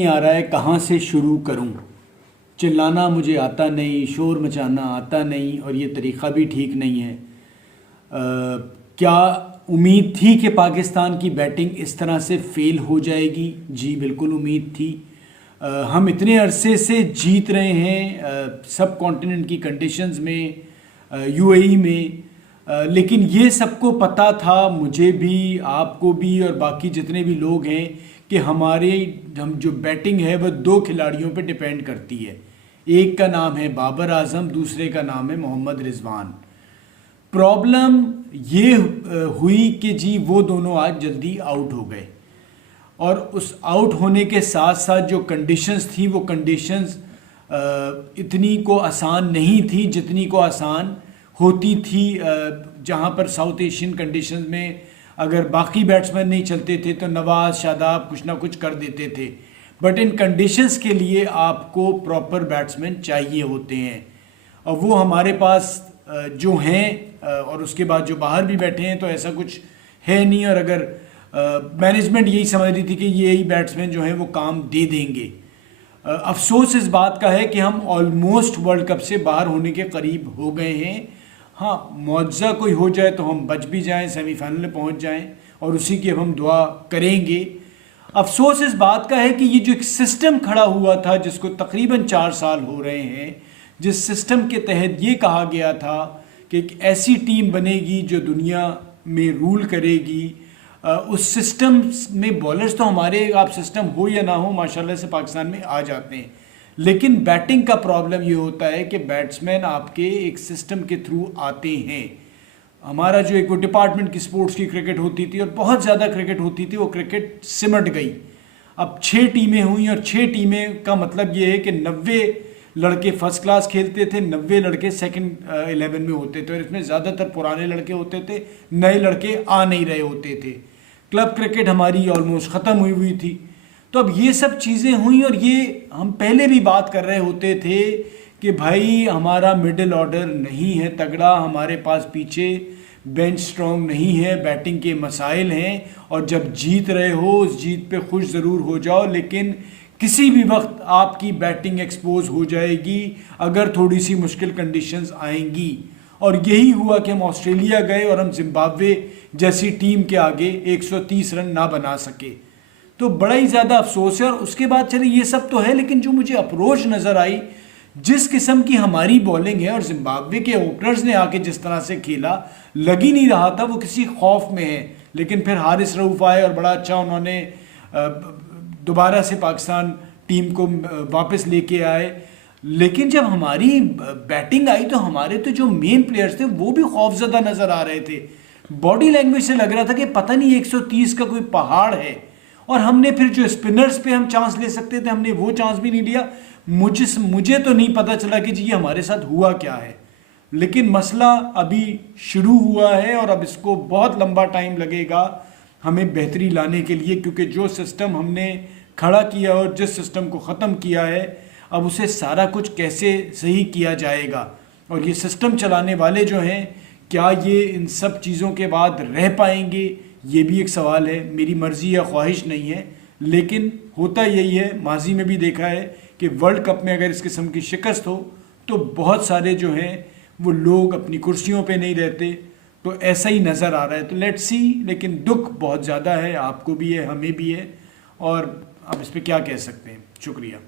नहीं आ रहा है, कहाँ से शुरू करूं। चिल्लाना मुझे आता नहीं, शोर मचाना आता नहीं, और ये तरीक़ा भी ठीक नहीं है। क्या उम्मीद थी कि पाकिस्तान की बैटिंग इस तरह से फेल हो जाएगी? जी बिल्कुल उम्मीद थी। हम इतने अरसे से जीत रहे हैं सब कॉन्टिनेंट की कंडीशंस में, यूएई में, लेकिन ये सबको पता था, मुझे भी, आपको भी, और बाकी जितने भी लोग हैं, कि हम जो बैटिंग है वह दो खिलाड़ियों पे डिपेंड करती है। एक का नाम है बाबर आजम, दूसरे का नाम है मोहम्मद रिजवान। प्रॉब्लम ये हुई कि जी वो दोनों आज जल्दी आउट हो गए, और उस आउट होने के साथ साथ जो कंडीशंस थी वो कंडीशंस इतनी को आसान नहीं थी जितनी को आसान होती थी। जहाँ पर साउथ एशियन कंडीशंस में अगर बाकी बैट्समैन नहीं चलते थे तो नवाज, शादाब कुछ ना कुछ कर देते थे, बट इन कंडीशंस के लिए आपको प्रॉपर बैट्समैन चाहिए होते हैं, और वो हमारे पास जो हैं, और उसके बाद जो बाहर भी बैठे हैं तो ऐसा कुछ है नहीं। और अगर मैनेजमेंट यही समझ रही थी कि यही बैट्समैन जो हैं वो काम दे देंगे। अफसोस इस बात का है कि हम ऑलमोस्ट वर्ल्ड कप से बाहर होने के करीब हो गए हैं। हाँ, मुआवजा कोई हो जाए तो हम बच भी जाएं, सेमीफाइनल में पहुंच जाएं, और उसी की अब हम दुआ करेंगे। अफसोस इस बात का है कि ये जो एक सिस्टम खड़ा हुआ था, जिसको तकरीबन 4 साल हो रहे हैं, जिस सिस्टम के तहत ये कहा गया था कि एक ऐसी टीम बनेगी जो दुनिया में रूल करेगी, उस सिस्टम में बॉलर्स तो हमारे, आप सिस्टम हो या ना हो, माशाल्लाह से पाकिस्तान में आ जाते हैं, लेकिन बैटिंग का प्रॉब्लम ये होता है कि बैट्समैन आपके एक सिस्टम के थ्रू आते हैं। हमारा जो एक वो डिपार्टमेंट की स्पोर्ट्स की क्रिकेट होती थी, और बहुत ज़्यादा क्रिकेट होती थी, वो क्रिकेट सिमट गई। अब 6 टीमें हुई, और 6 टीमें का मतलब ये है कि 90 लड़के फर्स्ट क्लास खेलते थे, 90 लड़के सेकंड 11 में होते थे, और इसमें ज़्यादातर पुराने लड़के होते थे, नए लड़के आ नहीं रहे होते थे। क्लब क्रिकेट हमारी ऑलमोस्ट ख़त्म हुई थी। तो अब ये सब चीज़ें हुई, और ये हम पहले भी बात कर रहे होते थे कि भाई हमारा मिडिल ऑर्डर नहीं है तगड़ा, हमारे पास पीछे बेंच स्ट्रॉन्ग नहीं है, बैटिंग के मसाइल हैं, और जब जीत रहे हो उस जीत पे खुश ज़रूर हो जाओ, लेकिन किसी भी वक्त आपकी बैटिंग एक्सपोज हो जाएगी अगर थोड़ी सी मुश्किल कंडीशंस आएंगी। और यही हुआ कि हम ऑस्ट्रेलिया गए और हम जिम्बाब्वे जैसी टीम के आगे 130 रन ना बना सके, तो बड़ा ही ज़्यादा अफसोस है। और उसके बाद चले ये सब तो है, लेकिन जो मुझे अप्रोच नज़र आई, जिस किस्म की हमारी बॉलिंग है, और जिम्बाब्वे के ओपनर्स ने आके जिस तरह से खेला, लग ही नहीं रहा था वो किसी खौफ में है। लेकिन फिर हारिस रऊफ आए और बड़ा अच्छा उन्होंने दोबारा से पाकिस्तान टीम को वापस लेके आए। लेकिन जब हमारी बैटिंग आई तो हमारे तो जो मेन प्लेयर्स थे वो भी खौफजदा नज़र आ रहे थे। बॉडी लैंग्वेज से लग रहा था कि पता नहीं 130 का कोई पहाड़ है, और हमने फिर जो स्पिनर्स पे हम चांस ले सकते थे हमने वो चांस भी नहीं लिया। मुझे तो नहीं पता चला कि जी ये हमारे साथ हुआ क्या है, लेकिन मसला अभी शुरू हुआ है, और अब इसको बहुत लंबा टाइम लगेगा हमें बेहतरी लाने के लिए, क्योंकि जो सिस्टम हमने खड़ा किया और जिस सिस्टम को ख़त्म किया है, अब उसे सारा कुछ कैसे सही किया जाएगा, और ये सिस्टम चलाने वाले जो हैं क्या ये इन सब चीज़ों के बाद रह पाएंगे, ये भी एक सवाल है। मेरी मर्ज़ी या ख्वाहिश नहीं है, लेकिन होता यही है। माजी में भी देखा है कि वर्ल्ड कप में अगर इस किस्म की शिकस्त हो तो बहुत सारे जो हैं वो लोग अपनी कुर्सियों पे नहीं रहते, तो ऐसा ही नज़र आ रहा है। तो लेट्स सी, लेकिन दुख बहुत ज़्यादा है, आपको भी है, हमें भी है, और अब इस पर क्या कह सकते हैं। शुक्रिया।